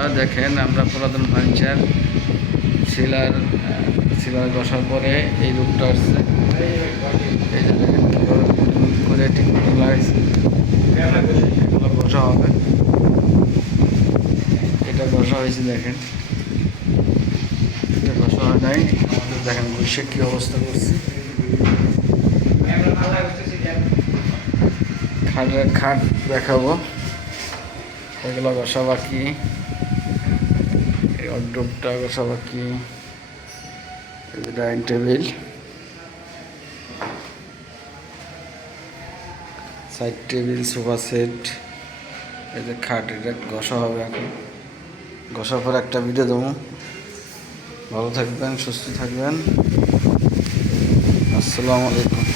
বন্ধুরা দেখেন আমরা পুরাতন ফার্নিচার শিলার শিলার বসার পরে এই রূপটা আসছে। এই যে দেখেন কীভাবে পুটিং করে ঠিক পুটিং লাগাইছে, এগুলো বসা হবে। এটা বসা হয়েছে দেখেন, এটা বসা হয় নাই। আমাদের দেখেন বসে কী অবস্থা করছি। খাট দেখাবো, এগুলো বসা বাকি, এই অড্রপটা বসা বাকি, এই যে dining table, side table, sofa set, এই যে খাট, এটা ঘষা হবে এখন। ঘষার পর একটা ভিডিও দেবো। ভালো থাকবেন, সুস্থ থাকবেন। আসসালামু আলাইকুম।